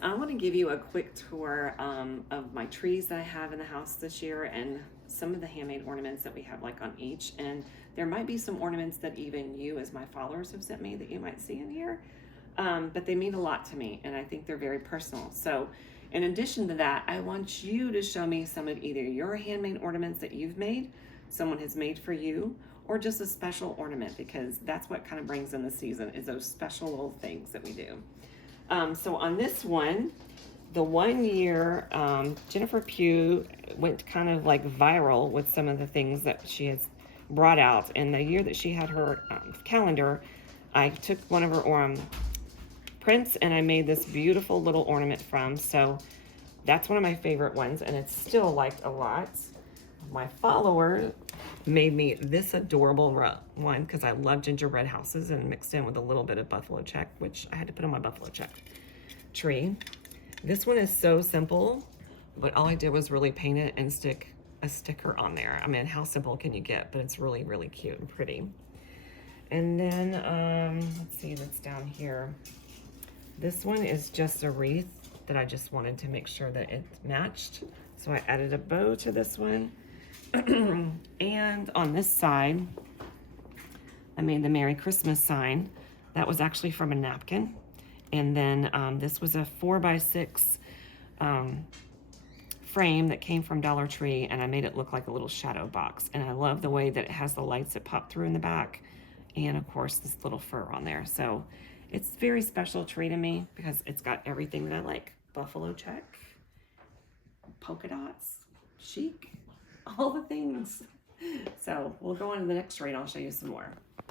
I want to give you a quick tour of my trees that I have in the house this year and some of the handmade ornaments that we have like on each. And there might be some ornaments that even you as my followers have sent me that you might see in here. But they mean a lot to me and I think they're very personal. So in addition to that, I want you to show me some of either your handmade ornaments that you've made, someone has made for you, or just a special ornament, because that's what kind of brings in the season, is those special little things that we do. So on this one, the 1 year, Jennifer Pugh went kind of like viral with some of the things that she has brought out. And the year that she had her calendar, I took one of her prints and I made this beautiful little ornament from. So that's one of my favorite ones, and it's still liked a lot. My follower made me this adorable one because I love gingerbread houses, and mixed in with a little bit of buffalo check, which I had to put on my buffalo check tree. This one is so simple, but all I did was really paint it and stick a sticker on there. I mean, how simple can you get? But it's really, really cute and pretty. And then, let's see, that's down here. This one is just a wreath that I just wanted to make sure that it matched. So I added a bow to this one. And on this side, I made the Merry Christmas sign. That was actually from a napkin. And then this was a 4x6 frame that came from Dollar Tree, and I made it look like a little shadow box. And I love the way that it has the lights that pop through in the back, and of course this little fur on there. So it's a very special tree to me because it's got everything that I like. Buffalo check, polka dots, chic, all the things. So we'll go on to the next tree and I'll show you some more.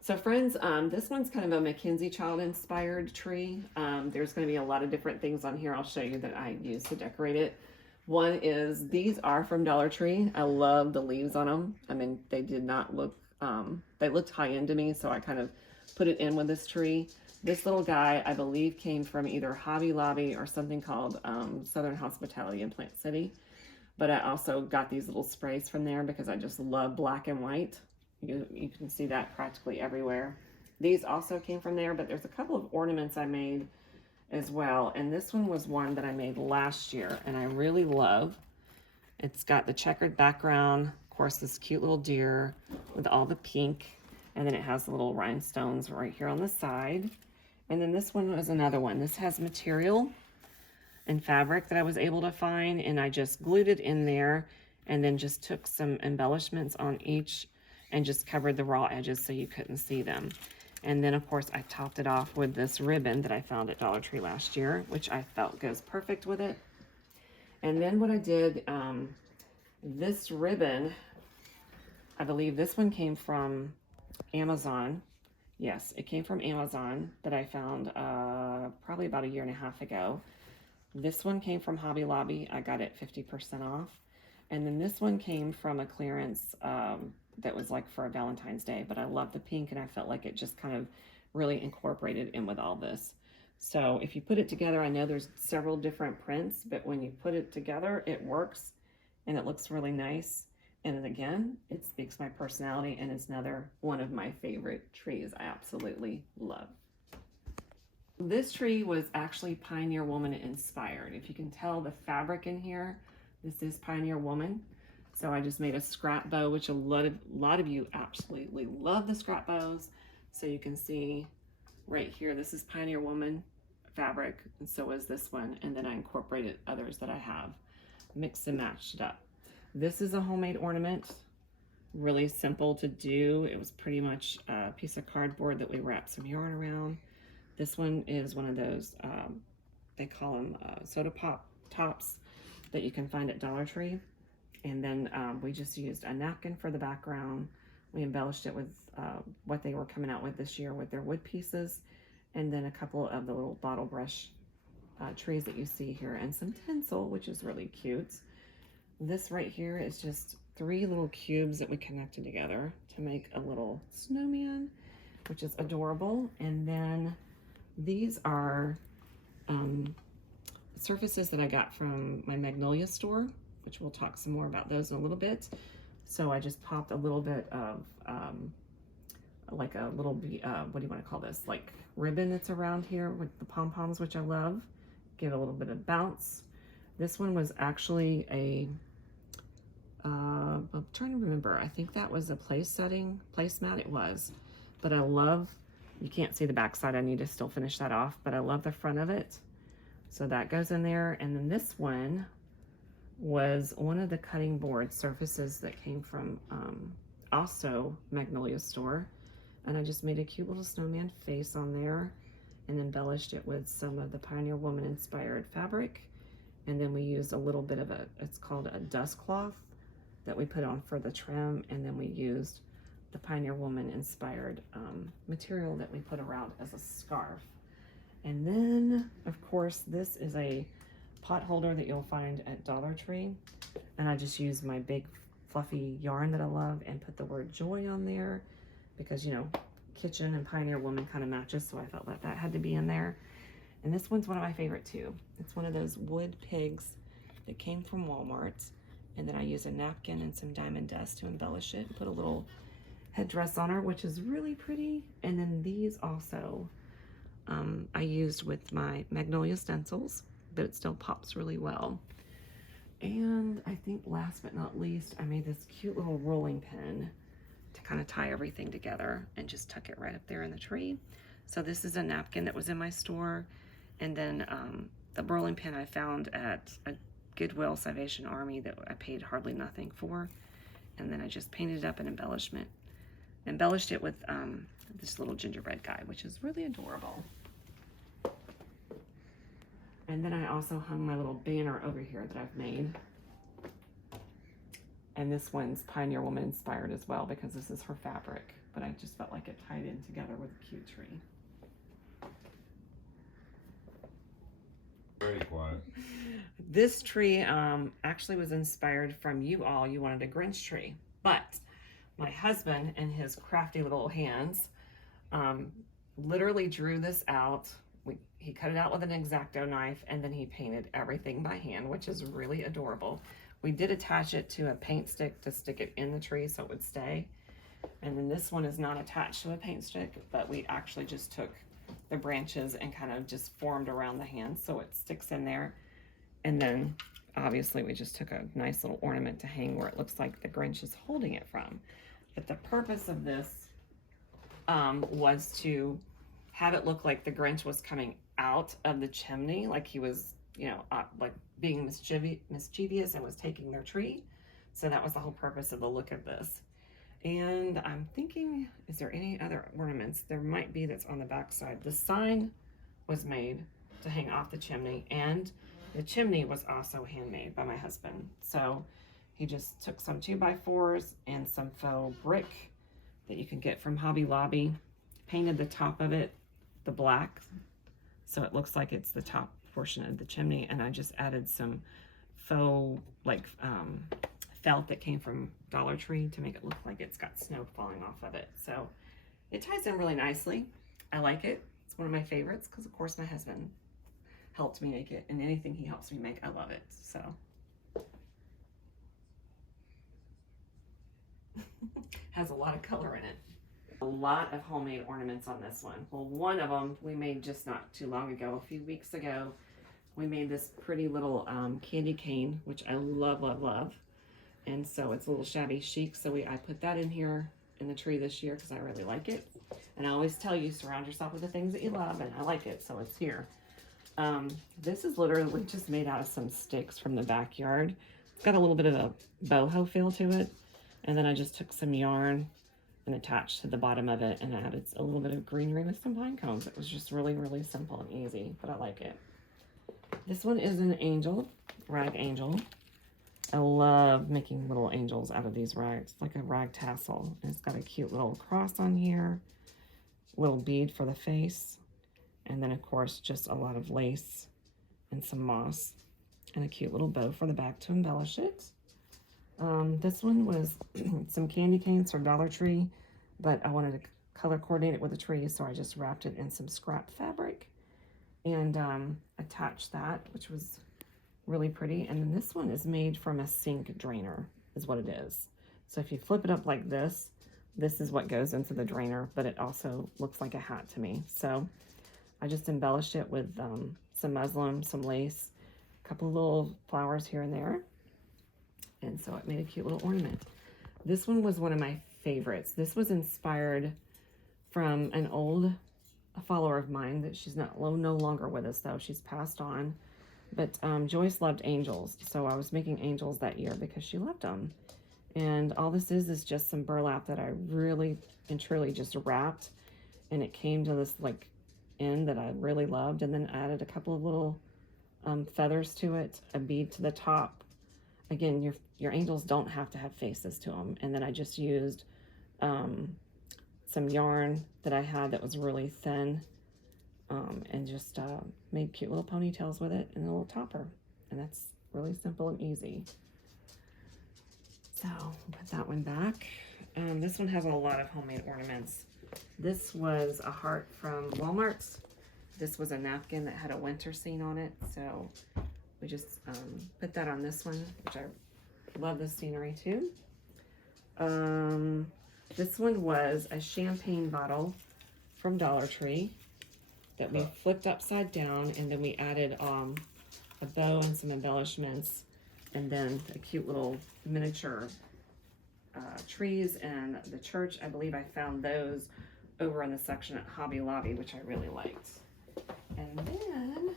So friends, this one's kind of a Mackenzie child inspired tree. There's going to be a lot of different things on here I'll show you that I use to decorate it. One is, these are from Dollar Tree. I love the leaves on them. I mean, they did not look, they looked high end to me, so I kind of put it in with this tree. This little guy, I believe, came from either Hobby Lobby or something called Southern Hospitality in Plant City. But I also got these little sprays from there because I just love black and white. You can see that practically everywhere. These also came from there, but there's a couple of ornaments I made as well. And this one was one that I made last year and I really love. It's got the checkered background, of course, this cute little deer with all the pink. And then it has the little rhinestones right here on the side. And then this one was another one. This has material and fabric that I was able to find, and I just glued it in there and then just took some embellishments on each and just covered the raw edges so you couldn't see them. And then of course I topped it off with this ribbon that I found at Dollar Tree last year, which I felt goes perfect with it. And then what I did, this ribbon, I believe this one came from Amazon. Yes, it came from Amazon that I found probably about 1.5 years ago. This one came from Hobby Lobby. I got it 50% off. And then this one came from a clearance that was like for a Valentine's Day, but I love the pink and I felt like it just kind of really incorporated in with all this. So if you put it together, I know there's several different prints, but when you put it together, it works and it looks really nice. And then again, it speaks my personality, and it's another one of my favorite trees I absolutely love. This tree was actually Pioneer Woman inspired. If you can tell the fabric in here, this is Pioneer Woman. So I just made a scrap bow, which a lot of you absolutely love the scrap bows. So you can see right here, this is Pioneer Woman fabric, and so is this one. And then I incorporated others that I have, mixed and matched up. This is a homemade ornament, really simple to do. It was pretty much a piece of cardboard that we wrapped some yarn around. This one is one of those, they call them soda pop tops that you can find at Dollar Tree. And then we just used a napkin for the background. We embellished it with what they were coming out with this year with their wood pieces. And then a couple of the little bottle brush trees that you see here, and some tinsel, which is really cute. This right here is just 3 little cubes that we connected together to make a little snowman, which is adorable. And then these are surfaces that I got from my Magnolia store, which we'll talk some more about those in a little bit. So I just popped a little bit of like a little, what do you want to call this? Like ribbon that's around here with the pom-poms, which I love. give a little bit of bounce. This one was actually a, I'm trying to remember, I think that was a placemat it was. But I love, you can't see the back side, I need to still finish that off, but I love the front of it. So that goes in there. And then this one was one of the cutting board surfaces that came from also Magnolia's store. And I just made a cute little snowman face on there and embellished it with some of the Pioneer Woman inspired fabric. And then we used a little bit of it's called a dust cloth that we put on for the trim. And then we used the Pioneer Woman inspired material that we put around as a scarf. And then, of course, this is a pot holder that you'll find at Dollar Tree. And I just used my big fluffy yarn that I love and put the word joy on there because, you know, kitchen and Pioneer Woman kind of matches. So I felt like that had to be in there. And this one's one of my favorite too. It's one of those wood pigs that came from Walmart. And then I use a napkin and some diamond dust to embellish it. Put a little headdress on her, which is really pretty. And then these also, I used with my Magnolia stencils, but it still pops really well. And I think last but not least, I made this cute little rolling pin to kind of tie everything together and just tuck it right up there in the tree. So this is a napkin that was in my store. And then the rolling pin I found at a Goodwill Salvation Army that I paid hardly nothing for. And then I just painted it up and embellished it with this little gingerbread guy, which is really adorable. And then I also hung my little banner over here that I've made. And this one's Pioneer Woman inspired as well because this is her fabric. But I just felt like it tied in together with a cute tree. Very quiet. This tree actually was inspired from you all. You wanted a Grinch tree. But my husband and his crafty little hands literally drew this out. He cut it out with an X-Acto knife and then he painted everything by hand, which is really adorable. We did attach it to a paint stick to stick it in the tree so it would stay. And then this one is not attached to a paint stick, but we actually just took the branches and kind of just formed around the hand so it sticks in there. And then obviously we just took a nice little ornament to hang where it looks like the Grinch is holding it from. But the purpose of this was to have it look like the Grinch was coming out of the chimney, like he was, you know, like being mischievous and was taking their tree. So that was the whole purpose of the look of this. And I'm thinking, is there any other ornaments? There might be that's on the back side. The sign was made to hang off the chimney, and the chimney was also handmade by my husband. So he just took some 2x4s and some faux brick that you can get from Hobby Lobby, painted the top of it the black so it looks like it's the top portion of the chimney, and I just added some faux like felt that came from Dollar Tree to make it look like it's got snow falling off of it. So it ties in really nicely. I like it. It's one of my favorites because of course my husband helped me make it, and anything he helps me make, I love it. So has a lot of color in it. A lot of homemade ornaments on this one. Well, one of them we made just not too long ago, a few weeks ago. We made this pretty little candy cane, which I love, love, love. And so it's a little shabby chic. So I put that in here in the tree this year because I really like it. And I always tell you, surround yourself with the things that you love, and I like it, so it's here. This is literally just made out of some sticks from the backyard. It's got a little bit of a boho feel to it. And then I just took some yarn and attached to the bottom of it and added a little bit of greenery with some pine cones. It was just really, really simple and easy, but I like it. This one is an angel, rag angel. I love making little angels out of these rags, like a rag tassel. And it's got a cute little cross on here, little bead for the face, and then of course just a lot of lace and some moss and a cute little bow for the back to embellish it. This one was some candy canes from Dollar Tree, but I wanted to color coordinate it with a tree, so I just wrapped it in some scrap fabric and attached that, which was really pretty. And then this one is made from a sink drainer, is what it is. So if you flip it up like this, this is what goes into the drainer, but it also looks like a hat to me. So I just embellished it with some muslin, some lace, a couple of little flowers here and there. And so it made a cute little ornament. This one was one of my favorites. This was inspired from an old follower of mine that she's no longer with us though. She's passed on. But Joyce loved angels. So I was making angels that year because she loved them. And all this is just some burlap that I really and truly just wrapped. And it came to this like end that I really loved. And then added a couple of little feathers to it, a bead to the top. Again, your angels don't have to have faces to them. And then I just used some yarn that I had that was really thin, and just made cute little ponytails with it and a little topper. And that's really simple and easy. So put that one back. This one has a lot of homemade ornaments. This was a heart from Walmart. This was a napkin that had a winter scene on it. So we just put that on this one, which I love the scenery too. This one was a champagne bottle from Dollar Tree that we flipped upside down, and then we added a bow and some embellishments, and then a cute little miniature trees and the church. I believe I found those over in the section at Hobby Lobby, which I really liked. And then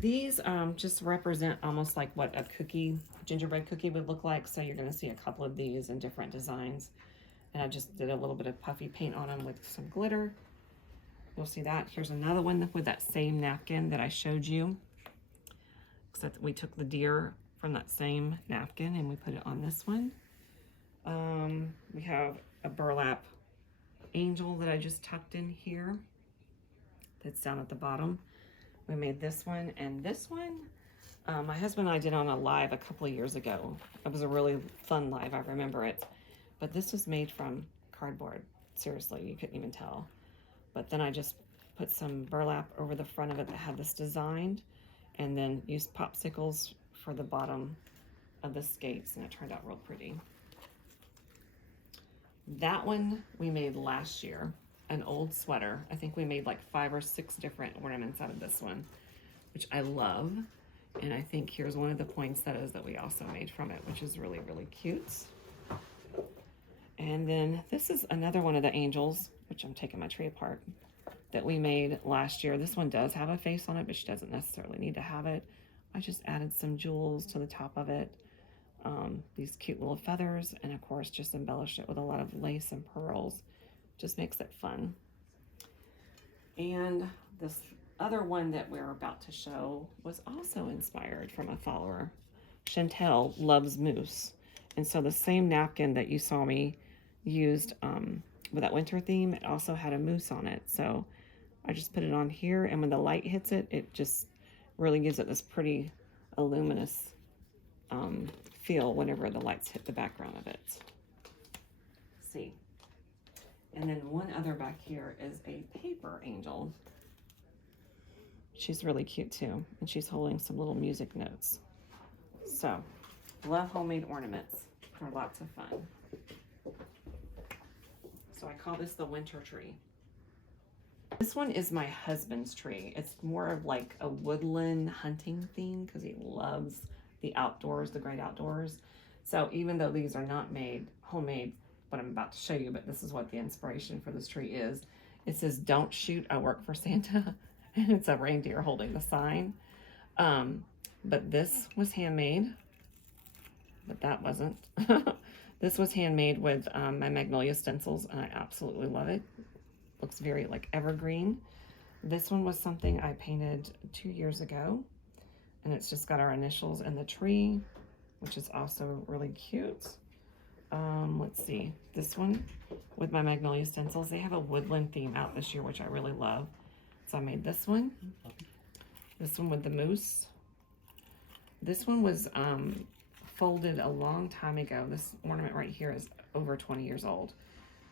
these just represent almost like what a gingerbread cookie would look like. So you're going to see a couple of these in different designs. And I just did a little bit of puffy paint on them with some glitter. You'll see that. Here's another one with that same napkin that I showed you. Except we took the deer from that same napkin and we put it on this one. We have a burlap angel that I just tucked in here. That's down at the bottom. We made this one and this one. My husband and I did on a live a couple of years ago. It was a really fun live, I remember it. But this was made from cardboard. Seriously, you couldn't even tell. But then I just put some burlap over the front of it that had this designed, and then used popsicles for the bottom of the skates, and it turned out real pretty. That one we made last year, an old sweater. I think we made like 5 or 6 different ornaments out of this one, which I love. And I think here's one of the poinsettias that we also made from it, which is really, really cute. And then this is another one of the angels, which I'm taking my tree apart, that we made last year. This one does have a face on it, but she doesn't necessarily need to have it. I just added some jewels to the top of it, these cute little feathers, and of course just embellished it with a lot of lace and pearls. Just makes it fun. And this other one that we're about to show was also inspired from a follower. Chantel loves moose. And so the same napkin that you saw me used with that winter theme, it also had a moose on it. So I just put it on here, and when the light hits it, it just really gives it this pretty luminous feel whenever the lights hit the background of it. See. And then one other back here is a paper angel. She's really cute too, and she's holding some little music notes. So, love homemade ornaments. They're lots of fun. So I call this the winter tree. This one is my husband's tree. It's more of like a woodland hunting theme because he loves the outdoors, the great outdoors. So even though these are not made homemade, what I'm about to show you, but this is what the inspiration for this tree is. It says, "Don't shoot, I work for Santa." And it's a reindeer holding the sign. But this was handmade, but that wasn't. This was handmade with my magnolia stencils, and I absolutely love it. Looks very like evergreen. This one was something I painted 2 years ago, and it's just got our initials in the tree, which is also really cute. Let's see, this one with my magnolia stencils. They have a woodland theme out this year, which I really love. So I made this one with the moose. This one was folded a long time ago. This ornament right here is over 20 years old.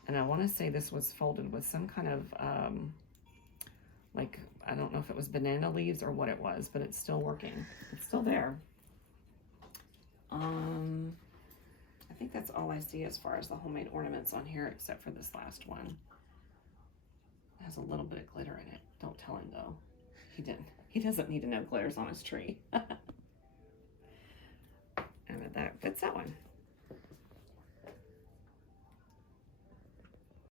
And I want to say this was folded with some kind of, like, I don't know if it was banana leaves or what it was, but it's still working. It's still there. I think that's all I see as far as the homemade ornaments on here, except for this last one. It has a little bit of glitter in it. Don't tell him though. He didn't. He doesn't need to know glitters on his tree. And that fits that one.